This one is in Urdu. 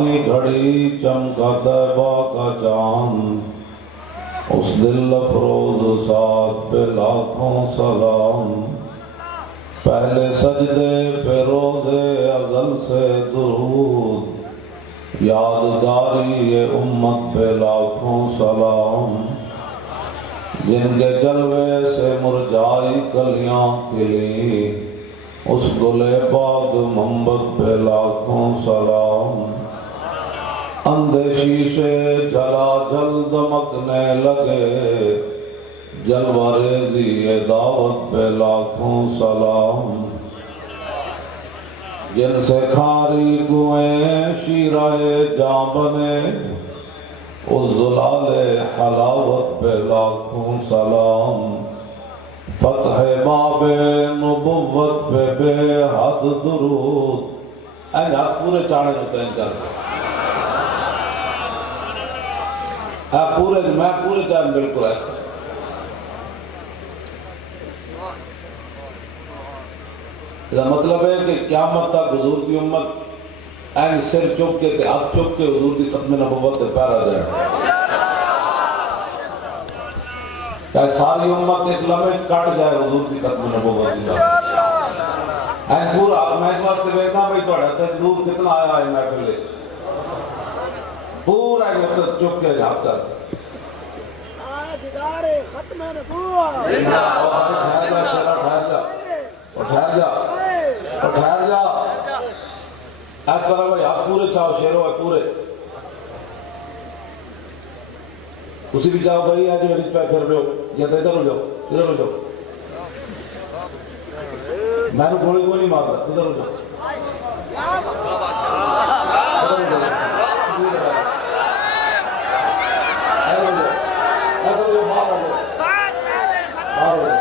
فانی گھڑی چمکا طیبہ کا چاند، اس دل افروز ساتھ پہ لاکھوں سلام، پہلے سجدے پہ روزے ازل سے درود، یادگاری یہ امت پہ لاکھوں سلام، جن کے جلوے سے مرجائی کلیاں کھلی، اس گلے باغ منبت پہ لاکھوں سلام، اندھے شیشے جلا جل دمکنے لگے، جلوہ ریزی دعوت پہ لاکھوں سلام، جن سے کھاری گوئیں شیرہ جاں بنے، اس زلال حلاوت پہ لاکھوں سلام، فتح باب نبوت پہ بے حد درود۔ اے ہاتھ پورے چاڑے ہوتے ہیں کر پورے میں پورے چاڑے بالکل ایسا اس کا مطلب ہے کہ قیامت تک حضور کی امت این سر چک کے ہاتھ چک کے حضور کی ختم نبوت کے پیرا جائے، چاہے ساری امت ایک لمحے کٹ جائے حضور کی ختم نبوت کی این پورا۔ میں اس واسطے بیٹھا بھائی تو اڑھتے نور کتنا آیا ہے محفلے پورا ایک وقت چک کے ہاتھ کر ختم نبوت ٹھہر جا ٹھہر جا ایس طرح بھائی آپ پورے چاہو شیرو ہے پورے اسی بھی چاہو بھائی ہے جو رچ پہ پھر رہے ہو یا تو ادھر ہو جاؤ ادھر ہو جاؤ، میں نے گولی کو نہیں مارا، ادھر ہو جاؤ ادھر ہو جاؤ